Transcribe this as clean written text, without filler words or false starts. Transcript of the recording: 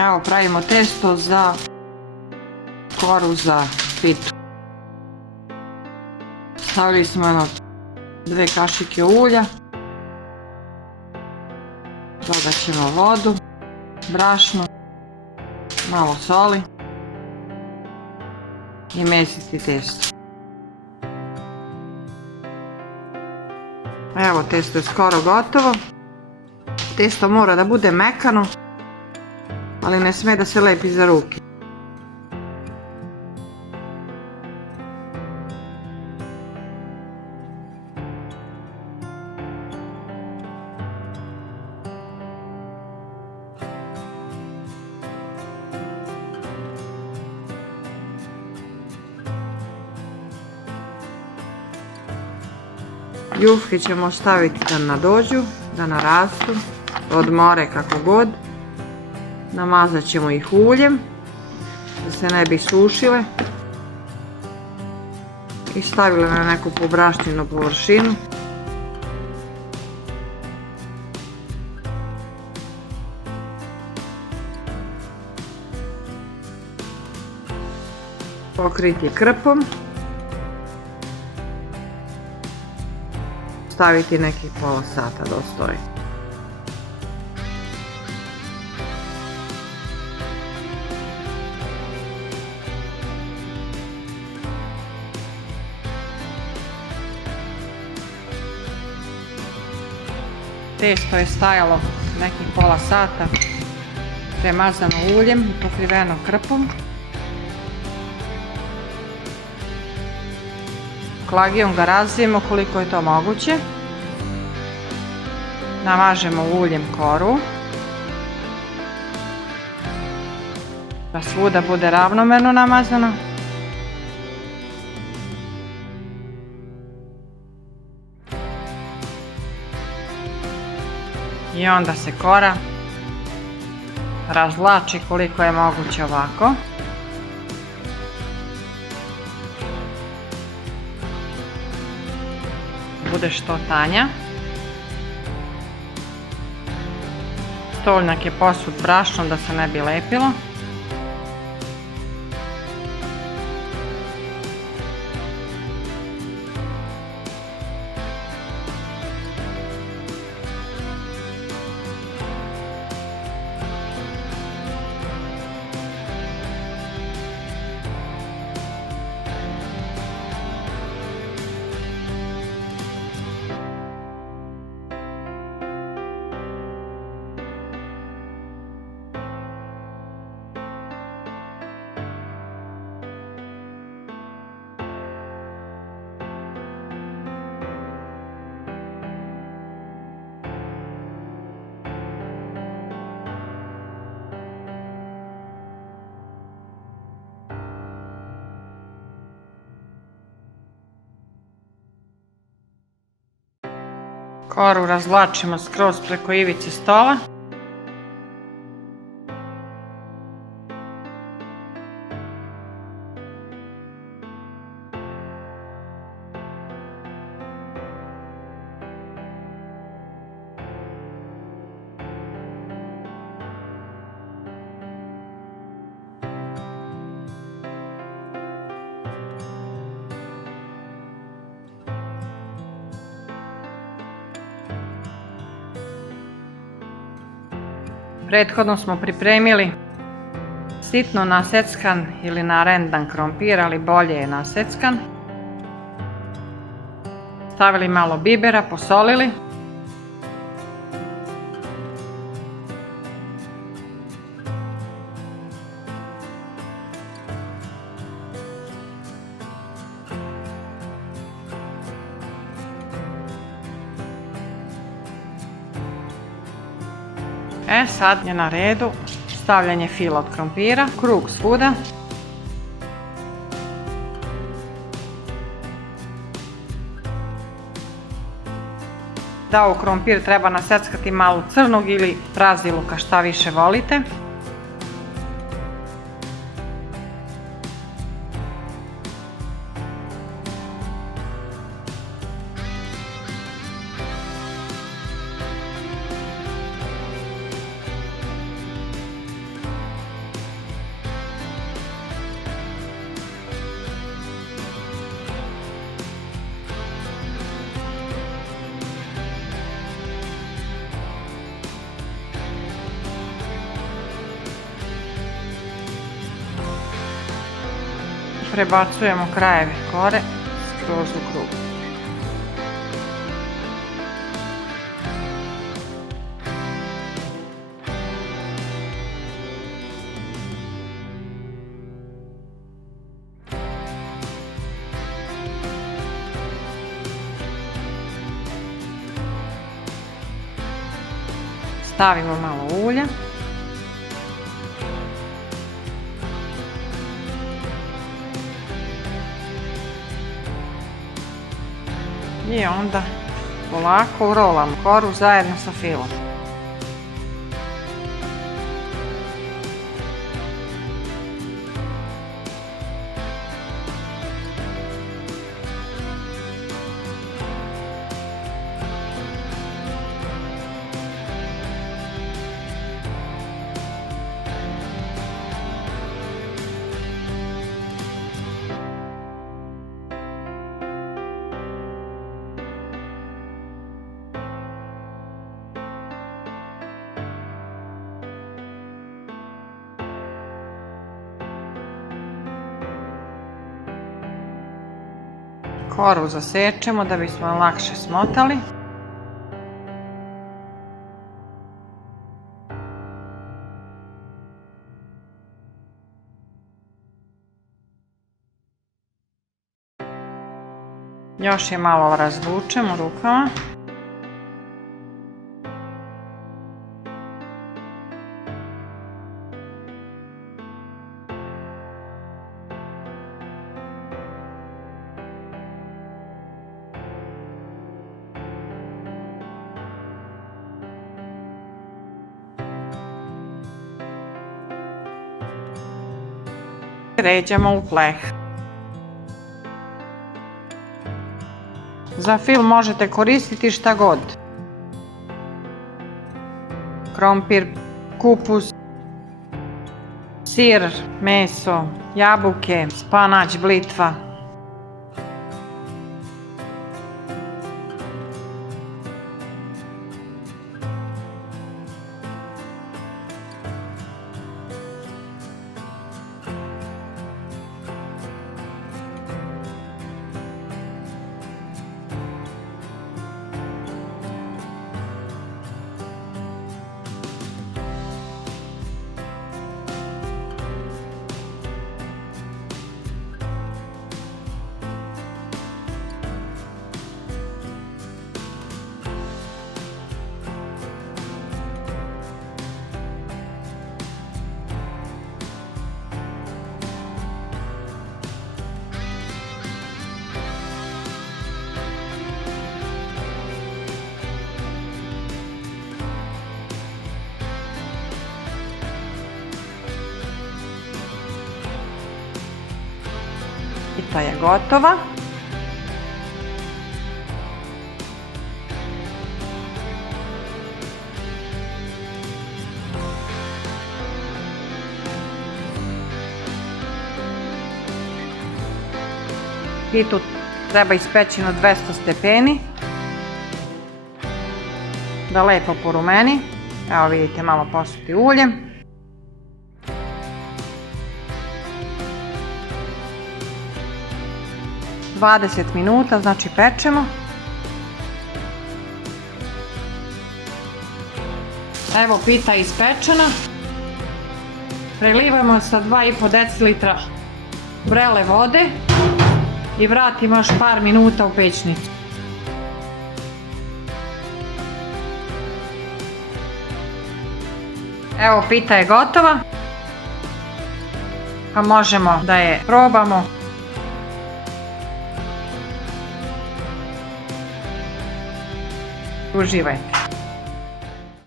Evo, pravimo testo za koru za pitu. Stavili smo 2 kašike ulja. Dodat ćemo vodu, brašno, malo soli i mesiti testo. Evo, testo je skoro gotovo. Testo mora da bude mekano, ali ne sme da se lepi za ruke. Ljufke ćemo staviti da nadođu, da narastu, odmore kako god. Namazat ćemo ih uljem, da se ne bi sušile. I stavile na neku pobrašćenu površinu. Pokriti krpom. Staviti nekih pola sata da ostoji. Testo je stajalo nekih pola sata, premazano uljem i pokriveno krpom. Klagijom ga razvijemo koliko je to moguće. Namažemo uljem koru. Da svuda bude ravnomerno namazano. I onda se kora razvlači koliko je moguće ovako. Bude što tanja. Stolnjak je posut brašnom da se ne bi lepilo. Koru razvlačimo skroz preko ivice stola. Prethodno smo pripremili sitno naseckan ili narendan krompir, ali bolje je naseckan. Stavili malo bibera, posolili. Sad je na redu stavljanje fila od krompira, krug svuda. Da u krompir treba naseckati malo crnog ili raziluka, šta više volite. prebacujemo krajeve kore skroz u krug. Stavimo malo ulja. I onda polako urolamo koru zajedno sa filom. Koru zasečemo da bismo lakše smotali. Još je malo razvučemo rukama. Ređamo u pleh. Za fil možete koristiti šta god. Krompir, kupus, sir, meso, jabuke, spanać, blitva. Pita je gotova. Pitu treba ispeći na 200 stepeni da lepo porumeni. Evo vidite, malo posuti uljem. Dvadeset minuta, znači pečemo. Evo pita je ispečena. Prelivamo sa 2,5 decilitra vrele vode i vratimo još par minuta u pećnicu. Evo pita je gotova. Pa možemo da je probamo. Uživajte.